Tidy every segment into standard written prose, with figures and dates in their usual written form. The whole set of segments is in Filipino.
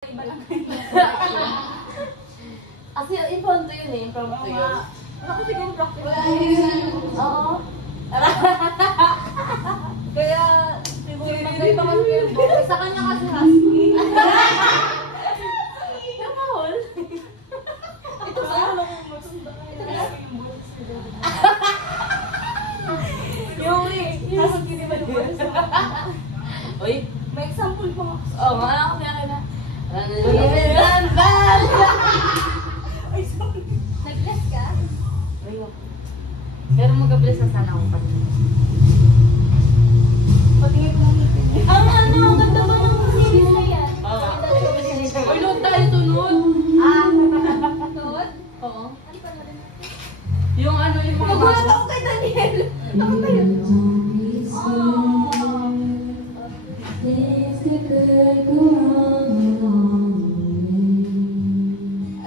Iba lang. Kasi impromptu yun eh, impromptu yun. Ako siguro practice. Oo. Kaya siguro magkaiba kasi yung boses. Sa kanya kasi husky. Nakahol. Ito sa ano kung matunda kaya yung boses nila. Yung husky di ba yung boses? Uy, May example pa nga. oh, mga ako niya na. Ay, sorry. Nag-bless ka? Ayun. Pero mag-bless na sana akong pati. Patingin ko ng ngipin niya. Ang ano, ang ganda ba ng series na yan? Oo. Uy, load tayo tunod. Tuod? Oo. Ano pa na rin? Yung ano, yung mga Nagulat ako kay Daniel. Ako tayo.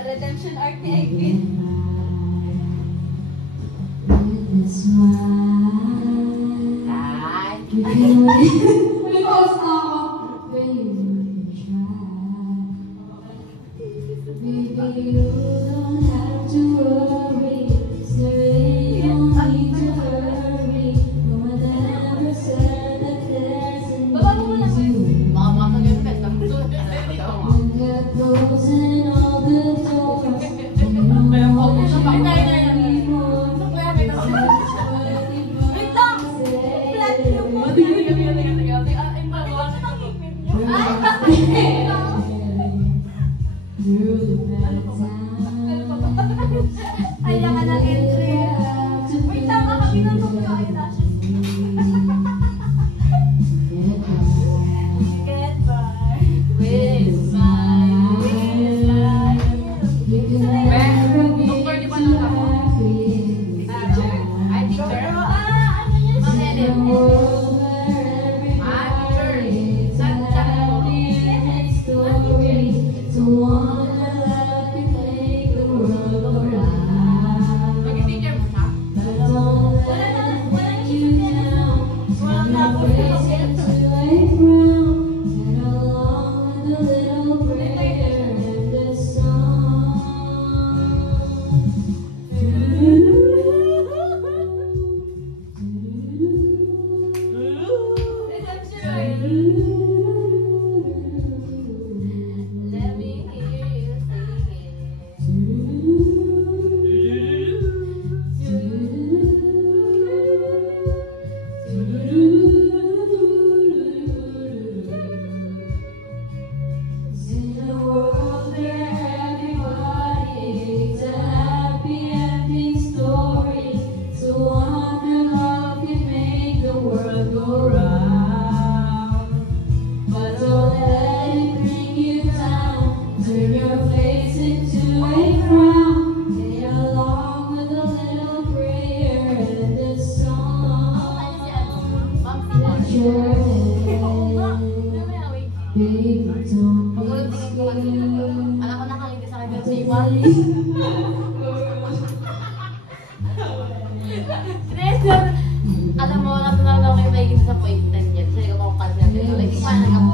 Redemption arc ni Egwin. Ay, ka ng entry. Wait, tama ka. Pinuntok ko yung eyelashes. Get by. with Doktor, di ba nung ako? Teacher? Ay, teacher? Ano yun? Ma'am Ellen. Teacher. Mag-teacher mo siya? Walang isip yan. Walang tapos. Let me hear you sing In a world where everybody is a happy ending story, so wonder love can make the world go round. But don't let it bring you down. Turn your face into a frown. Play along with a little prayer and the song. Let your head, baby, don't Pagulog tingin ko kasi alam ko nakalagay sa akin si Iwan. Treasure! Alam mo, natunalaw kayo may sa point 10 yan. Kasi ikaw kasi natin. Like, ipanan ako.